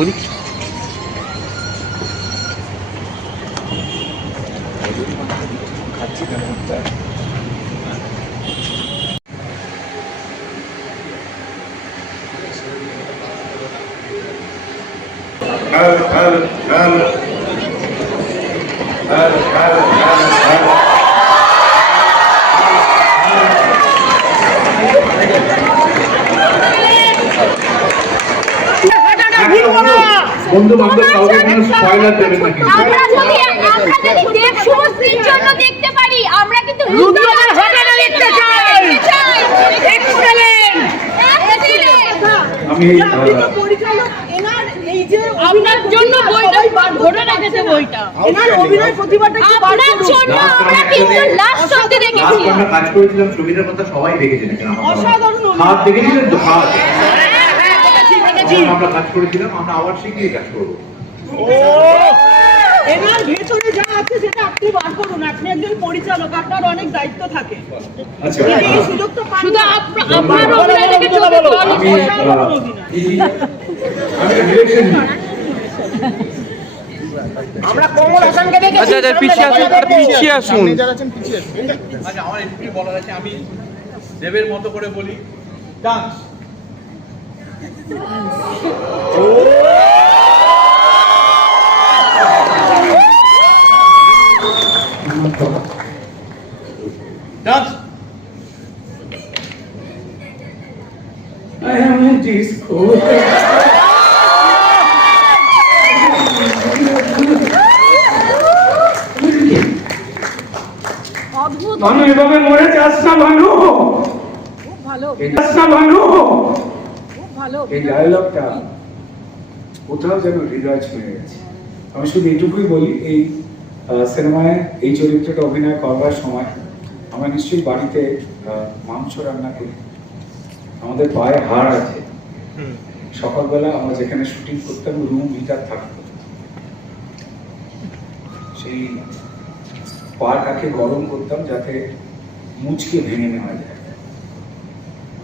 ওদিক খাচ্ছি কেন বন্ধু বান্ধব কাউকে কোনো স্পয়লার দেবেন না কিন্তু আমরা যদি দেব শুভশ্রীর জন্য দেখতে পারি আমরা কিন্তু রুদ্রমার হোটেলে দেখতে চাই এক্সেলেন্ট আমি পরিচালক এনার এই যে আপনার জন্য বইটা ধরে রেখেছে বইটা এনার অভিনয় প্রতিভাটা কি আপনার জন্য আমরা কিন্তু লাস্ট অবধি দেখেছি আমরা কাজ করেছিলাম ছবিটার কথা সবাই দেখেছেন এখানে অসাধারণ হাত দেখেছিলেন তো হাত আমরা কাজ করেছিলাম আমরা আবার শিখিয়ে কাজ করবো এনার ভেতরে যা আছে সেটা আপনি বার করুন আপনি একজন পরিচালক আপনার অনেক দায়িত্ব থাকে আচ্ছা এই সুযোগটা পান শুধু আপনার অভিনয় দেখে চোখে জল আমি ডিরেকশন নিই আমরা কমল হাসানকে দেখে আচ্ছা পিছিয়ে আসুন আচ্ছা আমার একটু বলার আছে আমি দেবের মতো করে বলি dance dance I am a disco. অদ্ভুত ভানু এভাবে মরে যাস না ভানু খুব ভালো যাস না ভানু খুব ভালো এই ডায়লগটা কোথাও যেন হৃদয় ছুঁয়ে গেছে। আমি শুধু এইটুকুই বলি, এই সিনেমায় এই চরিত্রটা অভিনয় করবার সময় আমরা নিশ্চয়ই বাড়িতে মাংস রান্না করি, আমাদের পায়ে হাড় আছে। সকালবেলা আমরা যেখানে শুটিং করতাম রুম হিটার থাকতো, সেই পাটাকে গরম করতাম যাতে মুচকে ভেঙে নেওয়া যায়।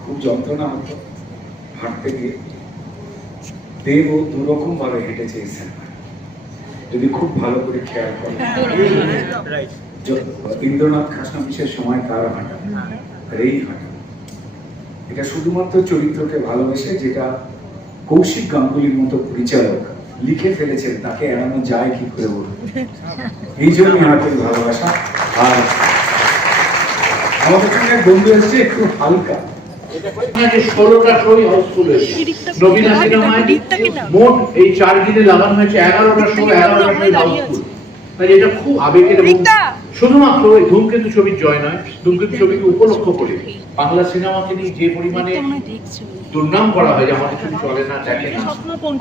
খুব যন্ত্রণা হতো হাঁটতে গিয়ে। দেবও দুরকম ভাবে হেঁটেছে এই সিনেমায়, যদি খুব ভালো করে খেয়াল করে। ইন্দ্রনাথ খাসনাবিশের সময় কার হাঁটা আর এই হাঁটা, এটা শুধুমাত্র চরিত্রকে ভালোবেসে, যেটা কৌশিক গাঙ্গুলির মতো পরিচালক লিখে ফেলেছেন, তাকে এড়ানো যায় কি করে বলবো। এই জন্যই হাঁটের ভালোবাসা। আর আমাদের সঙ্গে বন্ধু এসছে একটু হালকা, 16টা শোই হাউসফুল হয়েছে নবীনা সিনেমায়। মোট এই 4 দিনে লাগানো হয়েছে 11টা শো, 11টা শোই হাউসফুল। তাই এটা খুব আবেগের এবং শুধুমাত্র এই ধূমকেতু ছবির জয় নয়, ধূমকেতু ছবিকে উপলক্ষ করে বাংলা সিনেমাকে নিয়ে যে পরিমাণে দুর্নাম করা হয় যে আমাদের ছবি চলে না, দেখে না,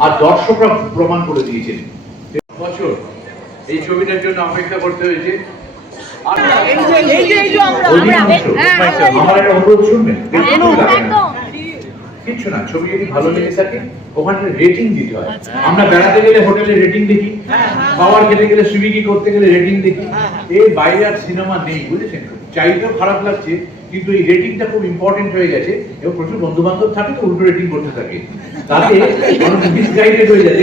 আর দর্শকরা প্রমাণ করে দিয়েছেন। বছর এই ছবিটার জন্য অপেক্ষা করতে হয়েছে। আমার একটা অনুরোধ শুনবেন, কিচ্ছু না, ছবি যদি ভালো লেগে থাকে ওখানে রেটিং দিতে হয়। আমরা বেড়াতে গেলে হোটেলে রেটিং দেখি, খাবার খেতে গেলে সুইগি করতে গেলে রেটিং দেখি। এর বাইরে আর সিনেমা নেই, বুঝেছেন? চাইতেও খারাপ লাগছে, কিন্তু এই রেটিংটা খুব ইম্পর্টেন্ট হয়ে গেছে। এবং প্রচুর বন্ধু বান্ধব থাকে তো উল্টো রেটিং করতে থাকে, তাতে মিসগাইডেড হয়ে যায়।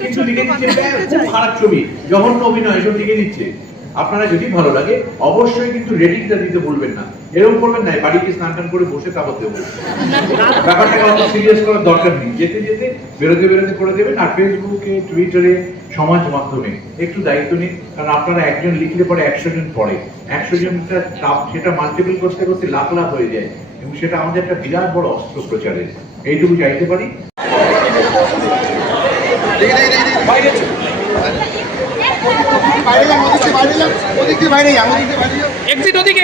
কিন্তু লিখে দিচ্ছে খুব খারাপ ছবি, জঘন্য অভিনয়, এসব লিখে দিচ্ছে। আপনারা যদি ভালো লাগে অবশ্যই কিন্তু রেটিংটা দিতে ভুলবেন না। এরকম করবেন না বাড়িতে স্নান টান করে বসে তারপর দেবো, ব্যাপারটাকে অত সিরিয়াস করার দরকার নেই। যেতে যেতে বেরোতে করে দেবেন। আর ফেসবুকে, টুইটারে, সমাজ মাধ্যমে একটু দায়িত্ব নিন, কারণ আপনারা একজন লিখলে পরে 100 জন পড়ে। 100 জনটা সেটা মাল্টিপল করতে করতে লাখ লাখ হয়ে যায়, এবং সেটা আমাদের একটা বিরাট বড় অস্ত্র প্রচারের। এইটুকু চাইতে পারি। এক্সিট ওদিকে